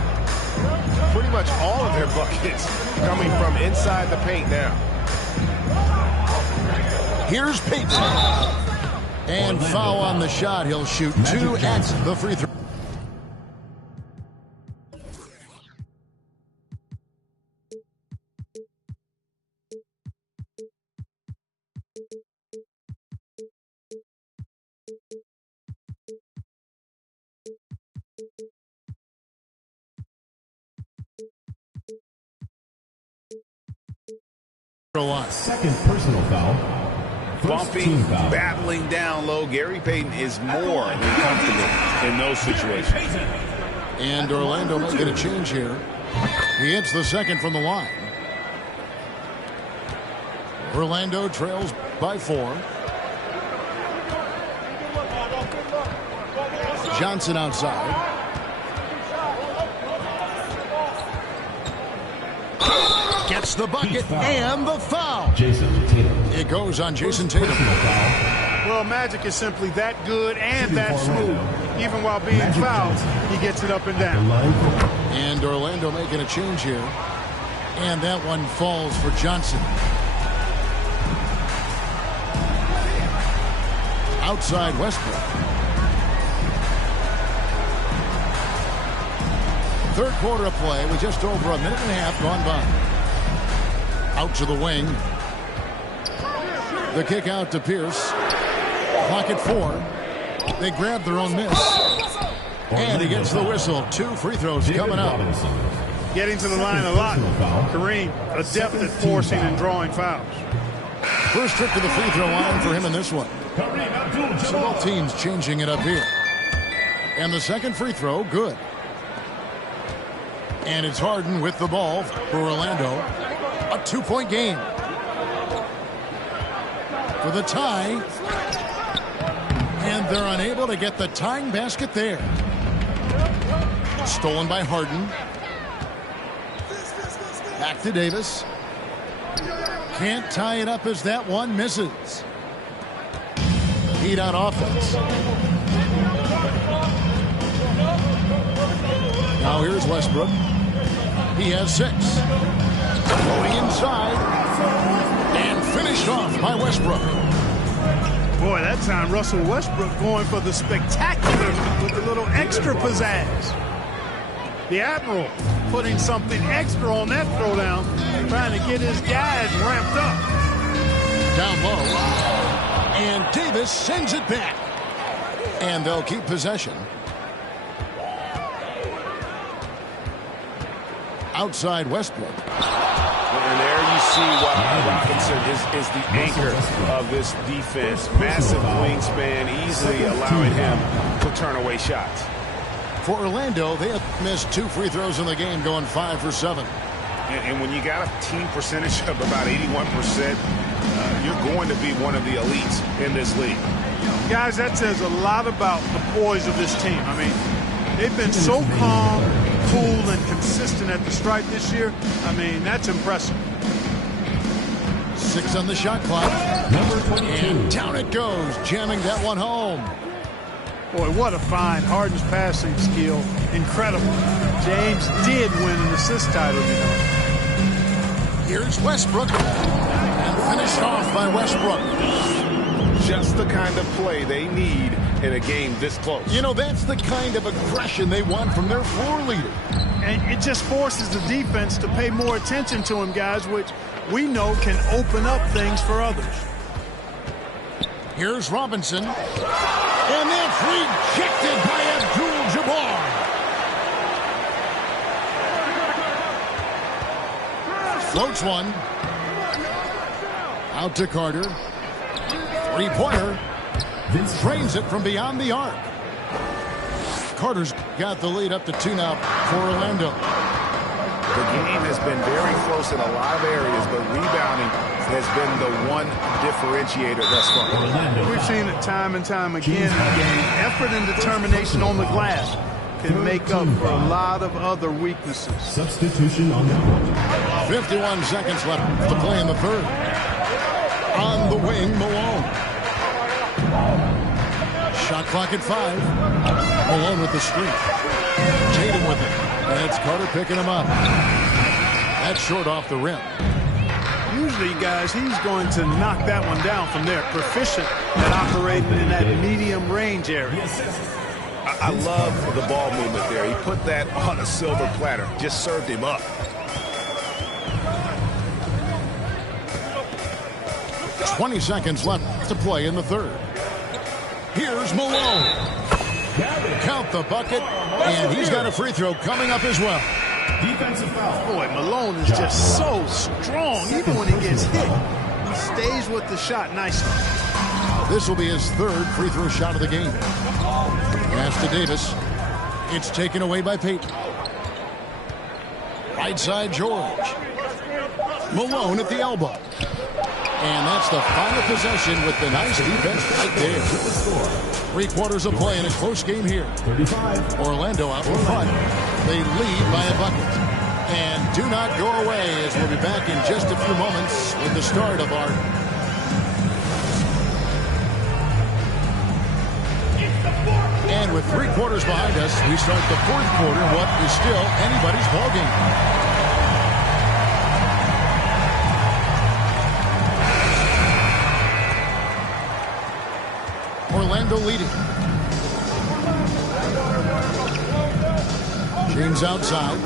Pretty much all of their buckets coming from inside the paint now. Here's Peyton. And foul on the shot. He'll shoot 2 at the free throw. Second personal foul. Bumping, battling down low. Gary Payton is more than comfortable in those situations. And Orlando may get a change here. He hits the second from the line. Orlando trails by 4. Johnson outside. Gets the bucket and the foul. Jason Tatum. It goes on Jason Tatum. Well, Magic is simply that good and that smooth. Even while being fouled, he gets it up and down. And Orlando making a change here. And that one falls for Johnson. Outside Westbrook. Third quarter of play with just over a minute and a half gone by. Out to the wing. The kick out to Pierce. Clock at 4. They grab their own miss. And he gets the whistle. 2 free throws coming up. Getting to the line a lot. Kareem, adept at forcing and drawing fouls. First trip to the free throw line for him in this one. So both teams changing it up here. And the second free throw, good. And it's Harden with the ball for Orlando. A 2-point game. For the tie. And they're unable to get the tying basket there. Stolen by Harden. Back to Davis. Can't tie it up as that one misses. Heat on offense. Now here's Westbrook. He has 6. Going inside. And finished off by Westbrook. Boy, that time Russell Westbrook going for the spectacular with a little extra pizzazz. The Admiral putting something extra on that throwdown, trying to get his guys ramped up. Down low. And Davis sends it back. And they'll keep possession. Outside Westbrook. And there you see why Robinson is the anchor of this defense. Massive wingspan, easily allowing him to turn away shots. For Orlando, they have missed 2 free throws in the game, going 5 for 7. And when you got a team percentage of about 81%, you're going to be one of the elites in this league. Guys, that says a lot about the poise of this team. I mean, they've been so calm, cool, and consistent at the stripe this year. I mean, that's impressive. 6 on the shot clock. Number 22. And down it goes, jamming that one home. Boy, what a find. Harden's passing skill, incredible. James did win an assist title, you know. Here's Westbrook. And finished off by Westbrook. Just the kind of play they need in a game this close. You know, that's the kind of aggression they want from their floor leader. And it just forces the defense to pay more attention to him, guys, which we know can open up things for others. Here's Robinson. And that's rejected by Abdul-Jabbar. Floats one. Out to Carter. 3-pointer. Trains it from beyond the arc. Carter's got the lead up to 2 now for Orlando. The game has been very close in a lot of areas, but rebounding has been the one differentiator thus far. We've seen it time and time again. The effort and determination on the glass can make up for a lot of other weaknesses. Substitution on the court. 51 seconds left to play in the third. On the wing, Malone. Shot clock at 5. Malone with the streak. Tatum with it. And it's Carter picking him up. That's short off the rim. Usually, guys, he's going to knock that one down from there. Proficient at operating in that medium range area. I love the ball movement there. He put that on a silver platter. Just served him up. .20 seconds left to play in the third. Here's Malone. Count the bucket, and he's got a free throw coming up as well. Defensive foul. Boy, Malone is just so strong. Even when he gets hit, he stays with the shot nicely. This will be his third free throw shot of the game. Pass to Davis. It's taken away by Payton. Right side, George. Malone at the elbow. And that's the final possession with the nice defense right there. 3 quarters of play in a close game here. 35. Orlando out in front. They lead by a bucket. And do not go away, as we'll be back in just a few moments with the start of our And with 3 quarters behind us, we start the fourth quarter, what is still anybody's ballgame. Orlando leading. James outside.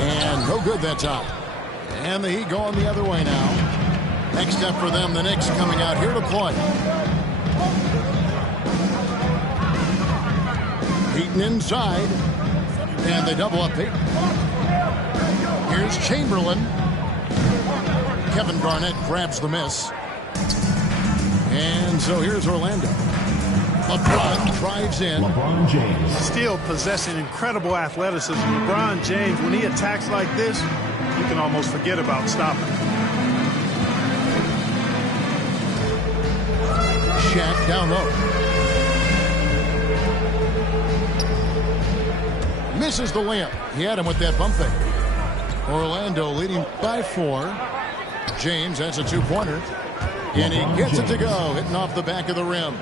And no good that time. And the Heat going the other way now. Next step for them, the Knicks coming out here to play. Payton inside. And they double up Payton. Here's Chamberlain. Kevin Garnett grabs the miss. And so here's Orlando. LeBron drives in. LeBron James. Still possessing incredible athleticism. LeBron James, when he attacks like this, you can almost forget about stopping. Shaq down low. Misses the layup. He had him with that bump fake. Orlando leading by 4. James has a 2-pointer. And he gets it to go, hitting off the back of the rim.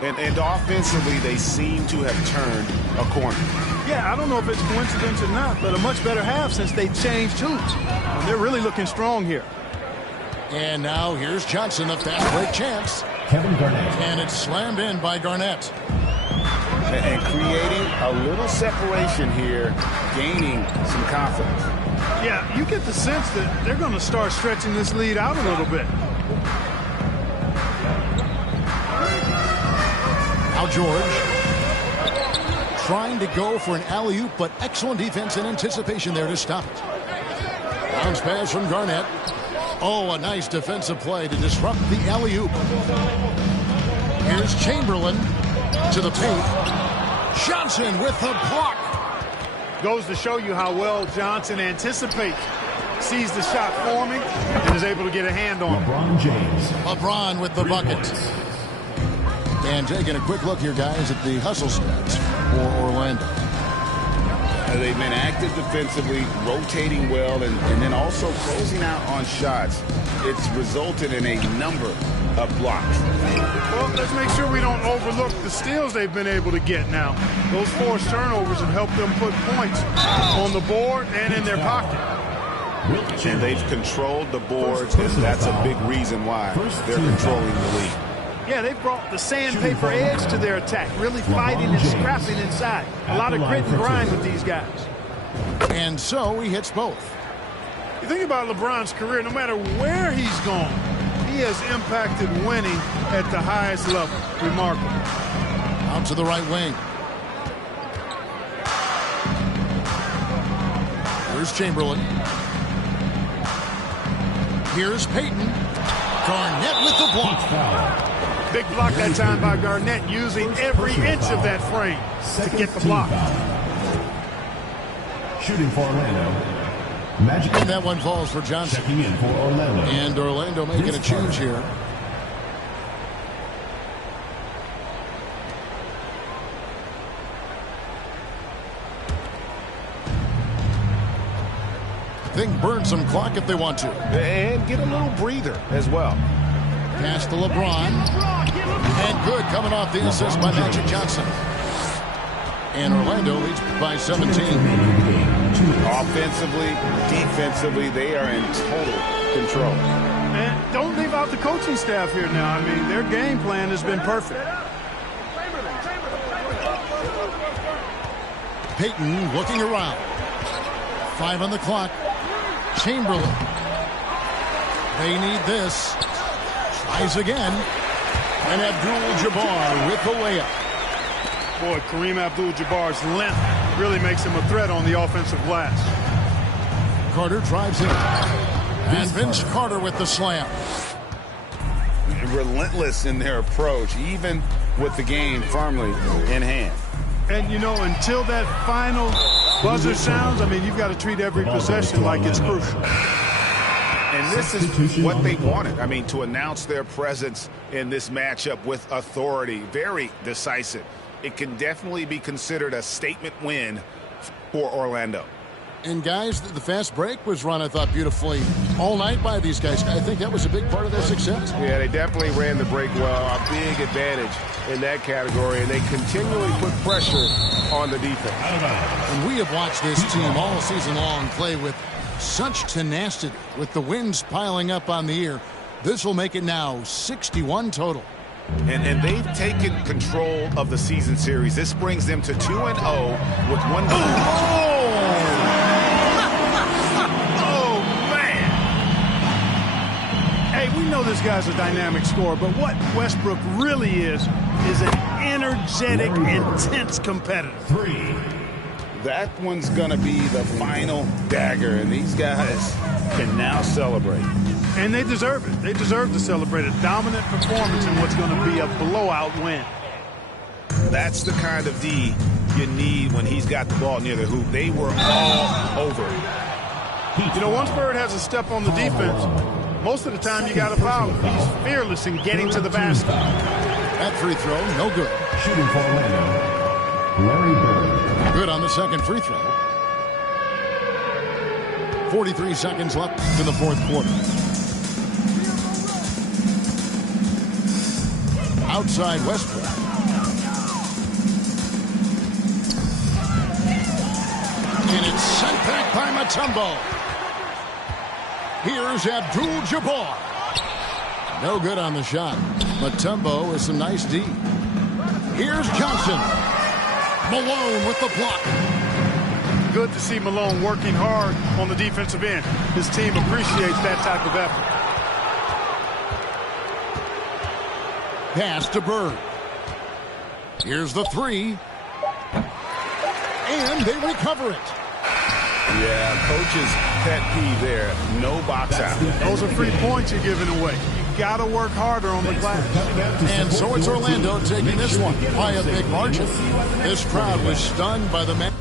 And offensively, they seem to have turned a corner. Yeah, I don't know if it's coincidence or not, but a much better half since they changed hoops. And they're really looking strong here. And now here's Johnson, the fast break chance. Kevin Garnett. And it's slammed in by Garnett. And creating a little separation here, gaining some confidence. Yeah, you get the sense that they're going to start stretching this lead out a little bit. Now George trying to go for an alley-oop, but excellent defense and anticipation there to stop it. Bounce pass from Garnett. Oh, a nice defensive play to disrupt the alley-oop. Here's Chamberlain to the paint. Johnson with the block. Goes to show you how well Johnson anticipates. Sees the shot forming and is able to get a hand on it. LeBron James. LeBron with the bucket. And taking a quick look here, guys, at the hustle stats for Orlando. They've been active defensively, rotating well, and then also closing out on shots. It's resulted in a number of blocks. Well, let's make sure we don't overlook the steals they've been able to get now. Those forced turnovers have helped them put points on the board and in their pocket. And they've controlled the boards, and that's a big reason why they're controlling the lead. Yeah, they've brought the sandpaper edge to their attack, really fighting and scrapping inside. A lot of grit and grind with these guys. And so he hits both. You think about LeBron's career, no matter where he's gone, he has impacted winning at the highest level. Remarkable. Out to the right wing. Here's Chamberlain. Here's Payton. Garnett with the block. Big block that time by Garnett, using every inch of that frame to get the block. Shooting for Orlando. Magic. And that one falls for Johnson. Checking in for Orlando. And Orlando making a change here. I think burn some clock if they want to. And get a little breather as well. Pass to LeBron. And good, coming off the assist by Magic Johnson. And Orlando leads by 17. Offensively, defensively, they are in total control. And don't leave out the coaching staff here now. I mean, their game plan has been perfect. Peyton looking around. 5 on the clock. Chamberlain. They need this. Tries again. And Abdul-Jabbar with the layup. Boy, Kareem Abdul-Jabbar's length really makes him a threat on the offensive glass. Carter drives in. And Vince Carter with the slam. Relentless in their approach, even with the game firmly in hand. And, you know, until that final buzzer sounds, I mean, you've got to treat every possession like it's crucial. And this is what they wanted. I mean, to announce their presence in this matchup with authority, very decisive. It can definitely be considered a statement win for Orlando. And, guys, the fast break was run, I thought, beautifully all night by these guys. I think that was a big part of their success. Yeah, they definitely ran the break well. A big advantage in that category, and they continually put pressure on the defense. And we have watched this team all season long play with such tenacity, with the wins piling up on the year. This will make it now 61 total. And they've taken control of the season series. This brings them to 2-0 with one goal. We know this guy's a dynamic scorer, but what Westbrook really is an energetic, intense competitor. That one's going to be the final dagger, and these guys can now celebrate. And they deserve it. They deserve to celebrate a dominant performance in what's going to be a blowout win. That's the kind of D you need when he's got the ball near the hoop. They were all over it. You know, once Bird has a step on the defense, most of the time you got to foul him. He's fearless in getting to the basket. That free throw, no good. Shooting for Orlando. Larry Bird. Good on the second free throw. 43 seconds left in the fourth quarter. Outside Westbrook. And it's sent back by Mutombo. Here's Abdul-Jabbar. No good on the shot. Mutombo with some nice D. Here's Johnson. Malone with the block. Good to see Malone working hard on the defensive end. His team appreciates that type of effort. Pass to Bird. Here's the three. And they recover it. Yeah, coach's pet peeve there. No box out. Those are free points you're giving away. You got to work harder on the glass. And so it's Orlando taking this one by a big margin. This crowd was stunned by the man.